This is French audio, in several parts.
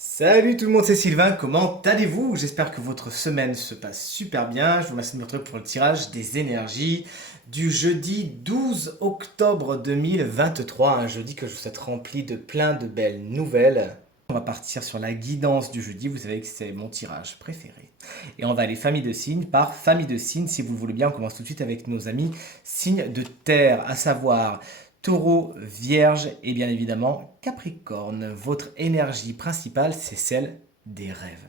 Salut tout le monde, c'est Sylvain, comment allez-vous? J'espère que votre semaine se passe super bien. Je vous remercie de me retrouver pour le tirage des énergies du jeudi 12 octobre 2023, un jeudi que je vous souhaite rempli de plein de belles nouvelles. On va partir sur la guidance du jeudi, vous savez que c'est mon tirage préféré. Et on va aller famille de signes par famille de signes, si vous le voulez bien, on commence tout de suite avec nos amis signes de terre, à savoir Taureau, Vierge et bien évidemment Capricorne. Votre énergie principale, c'est celle des rêves.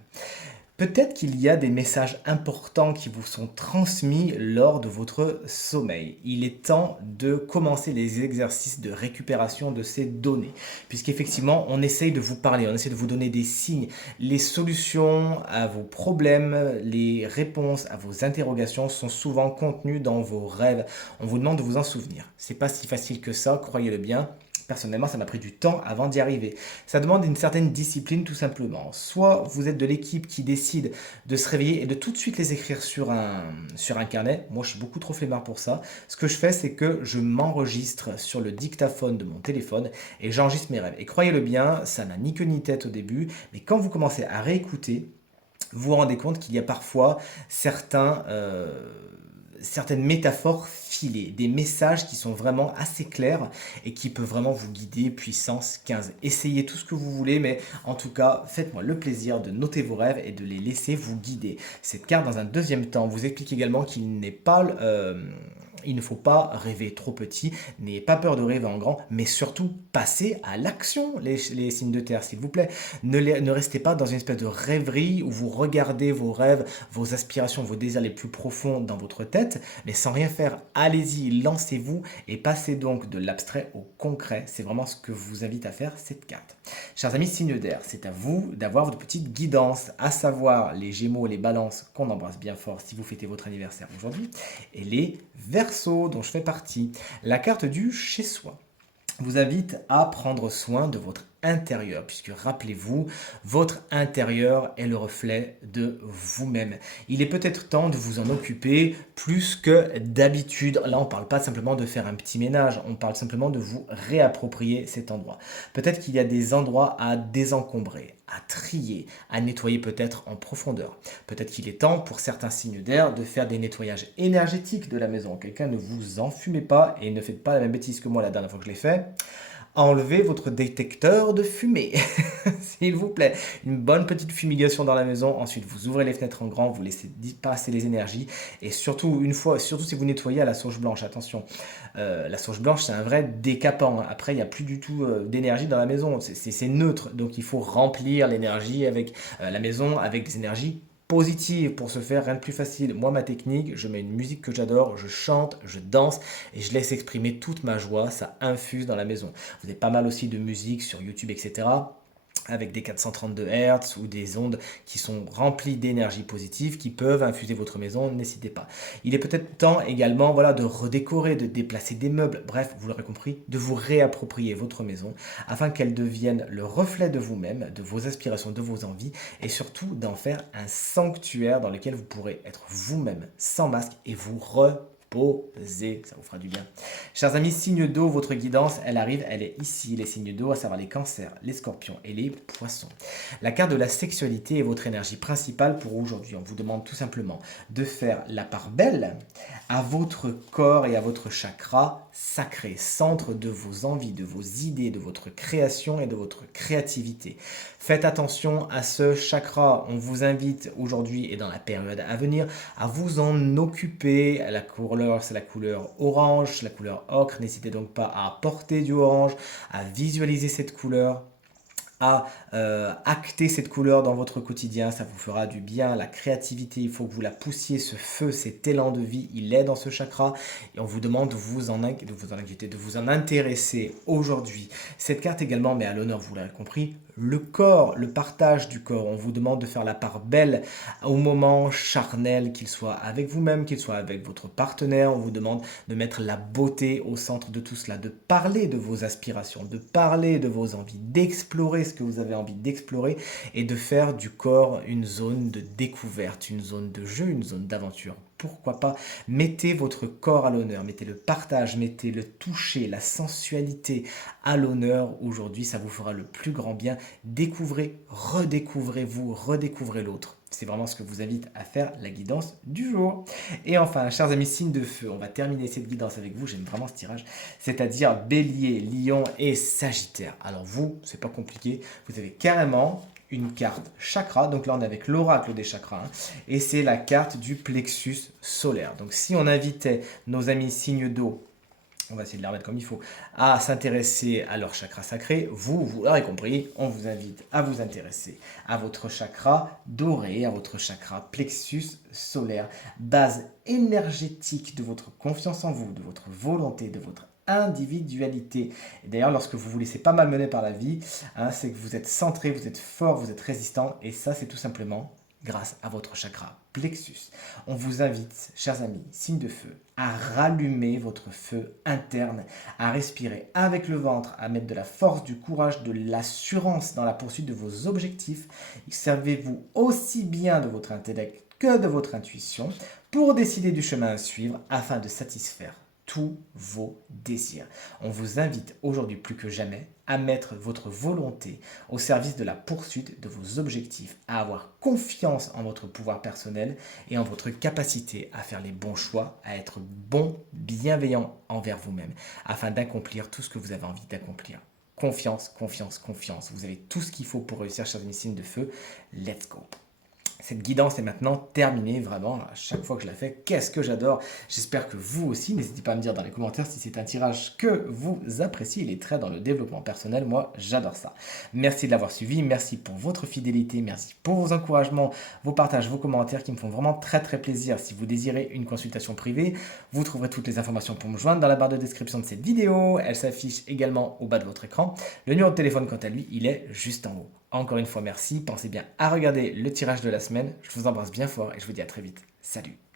Peut-être qu'il y a des messages importants qui vous sont transmis lors de votre sommeil. Il est temps de commencer les exercices de récupération de ces données, puisqu'effectivement, on essaye de vous parler, on essaie de vous donner des signes, les solutions à vos problèmes, les réponses à vos interrogations sont souvent contenues dans vos rêves. On vous demande de vous en souvenir. C'est pas si facile que ça, croyez-le bien. Personnellement, ça m'a pris du temps avant d'y arriver. Ça demande une certaine discipline tout simplement. Soit vous êtes de l'équipe qui décide de se réveiller et de tout de suite les écrire sur un carnet. Moi, je suis beaucoup trop flemmard pour ça. Ce que je fais, c'est que je m'enregistre sur le dictaphone de mon téléphone et j'enregistre mes rêves. Et croyez-le bien, ça n'a ni queue ni tête au début, mais quand vous commencez à réécouter, vous vous rendez compte qu'il y a parfois certaines métaphores filées, des messages qui sont vraiment assez clairs et qui peuvent vraiment vous guider puissance 15. Essayez tout ce que vous voulez, mais en tout cas, faites-moi le plaisir de noter vos rêves et de les laisser vous guider. Cette carte, dans un deuxième temps, vous explique également qu'il n'est pas... il ne faut pas rêver trop petit, n'ayez pas peur de rêver en grand, mais surtout passez à l'action, les signes de terre, s'il vous plaît. Ne restez pas dans une espèce de rêverie où vous regardez vos rêves, vos aspirations, vos désirs les plus profonds dans votre tête, mais sans rien faire. Allez-y, lancez-vous et passez donc de l'abstrait au concret. C'est vraiment ce que vous invite à faire cette carte. Chers amis signes d'air, c'est à vous d'avoir votre petite guidance, à savoir les Gémeaux et les Balances qu'on embrasse bien fort si vous fêtez votre anniversaire aujourd'hui, et les Verseaux dont je fais partie. La carte du chez soi vous invite à prendre soin de votre intérieur, puisque rappelez-vous, votre intérieur est le reflet de vous-même. Il est peut-être temps de vous en occuper plus que d'habitude. Là, on ne parle pas simplement de faire un petit ménage, on parle simplement de vous réapproprier cet endroit. Peut-être qu'il y a des endroits à désencombrer, à trier, à nettoyer peut-être en profondeur. Peut-être qu'il est temps pour certains signes d'air de faire des nettoyages énergétiques de la maison. Quelqu'un, ne vous enfumez pas et ne faites pas la même bêtise que moi la dernière fois que je l'ai fait. Enlevez votre détecteur de fumée, s'il vous plaît. Une bonne petite fumigation dans la maison. Ensuite, vous ouvrez les fenêtres en grand, vous laissez passer les énergies. Et surtout, surtout si vous nettoyez à la sauge blanche, attention. La sauge blanche, c'est un vrai décapant. Après, il n'y a plus du tout d'énergie dans la maison. C'est neutre. Donc, il faut remplir l'énergie avec la maison, avec des énergies positive. Pour ce faire, rien de plus facile. Moi, ma technique, je mets une musique que j'adore, je chante, je danse et je laisse exprimer toute ma joie. Ça infuse dans la maison. Vous avez pas mal aussi de musique sur YouTube, etc. avec des 432 Hz ou des ondes qui sont remplies d'énergie positive qui peuvent infuser votre maison, n'hésitez pas. Il est peut-être temps également voilà, de redécorer, de déplacer des meubles, bref, vous l'aurez compris, de vous réapproprier votre maison afin qu'elle devienne le reflet de vous-même, de vos aspirations, de vos envies et surtout d'en faire un sanctuaire dans lequel vous pourrez être vous-même sans masque et vous reposer, ça vous fera du bien. Chers amis, signe d'eau, votre guidance, elle arrive, elle est ici. Les signes d'eau, à savoir les cancers, les scorpions et les poissons. La carte de la sexualité est votre énergie principale pour aujourd'hui. On vous demande tout simplement de faire la part belle à votre corps et à votre chakra sacré, centre de vos envies, de vos idées, de votre création et de votre créativité. Faites attention à ce chakra. On vous invite aujourd'hui et dans la période à venir à vous en occuper. La couleur, c'est la couleur orange, la couleur ocre. N'hésitez donc pas à porter du orange, à visualiser cette couleur, à acter cette couleur dans votre quotidien, ça vous fera du bien. La créativité, il faut que vous la poussiez, ce feu, cet élan de vie, il est dans ce chakra et on vous demande de vous en intéresser aujourd'hui. Cette carte également met à l'honneur, vous l'avez compris, le corps, le partage du corps. On vous demande de faire la part belle au moment charnel, qu'il soit avec vous-même, qu'il soit avec votre partenaire. On vous demande de mettre la beauté au centre de tout cela, de parler de vos aspirations, de parler de vos envies, d'explorer ce que vous avez envie d'explorer et de faire du corps une zone de découverte, une zone de jeu, une zone d'aventure. pourquoi pas, mettez votre corps à l'honneur, mettez le partage, mettez le toucher, la sensualité à l'honneur. Aujourd'hui, ça vous fera le plus grand bien. Découvrez, redécouvrez-vous, redécouvrez l'autre. C'est vraiment ce que je vous invite à faire, la guidance du jour. Et enfin, chers amis, signe de feu, on va terminer cette guidance avec vous. J'aime vraiment ce tirage, c'est-à-dire Bélier, Lion et Sagittaire. Alors vous, c'est pas compliqué, vous avez carrément une carte chakra. Donc là, on est avec l'oracle des chakras, hein, et c'est la carte du plexus solaire. Donc si on invitait nos amis signes d'eau, on va essayer de les remettre comme il faut, à s'intéresser à leur chakra sacré, vous l'aurez compris, on vous invite à vous intéresser à votre chakra doré, à votre chakra plexus solaire, base énergétique de votre confiance en vous, de votre volonté, de votre individualité. Et d'ailleurs, lorsque vous vous laissez pas malmener par la vie, hein, c'est que vous êtes centré, vous êtes fort, vous êtes résistant, et ça, c'est tout simplement grâce à votre chakra plexus. On vous invite, chers amis, signe de feu, à rallumer votre feu interne, à respirer avec le ventre, à mettre de la force, du courage, de l'assurance dans la poursuite de vos objectifs. Servez-vous aussi bien de votre intellect que de votre intuition pour décider du chemin à suivre afin de satisfaire tous vos désirs. On vous invite aujourd'hui plus que jamais à mettre votre volonté au service de la poursuite de vos objectifs, à avoir confiance en votre pouvoir personnel et en votre capacité à faire les bons choix, à être bon, bienveillant envers vous-même, afin d'accomplir tout ce que vous avez envie d'accomplir. Confiance, confiance, confiance. Vous avez tout ce qu'il faut pour réussir, chers amis signes de feu. Let's go! Cette guidance est maintenant terminée, vraiment, à chaque fois que je la fais, qu'est-ce que j'adore. J'espère que vous aussi, n'hésitez pas à me dire dans les commentaires si c'est un tirage que vous appréciez, il est très dans le développement personnel, moi j'adore ça. Merci de l'avoir suivi, merci pour votre fidélité, merci pour vos encouragements, vos partages, vos commentaires qui me font vraiment très très plaisir. Si vous désirez une consultation privée, vous trouverez toutes les informations pour me joindre dans la barre de description de cette vidéo, elle s'affiche également au bas de votre écran. Le numéro de téléphone quant à lui, il est juste en haut. Encore une fois, merci. Pensez bien à regarder le tirage de la semaine. Je vous embrasse bien fort et je vous dis à très vite. Salut!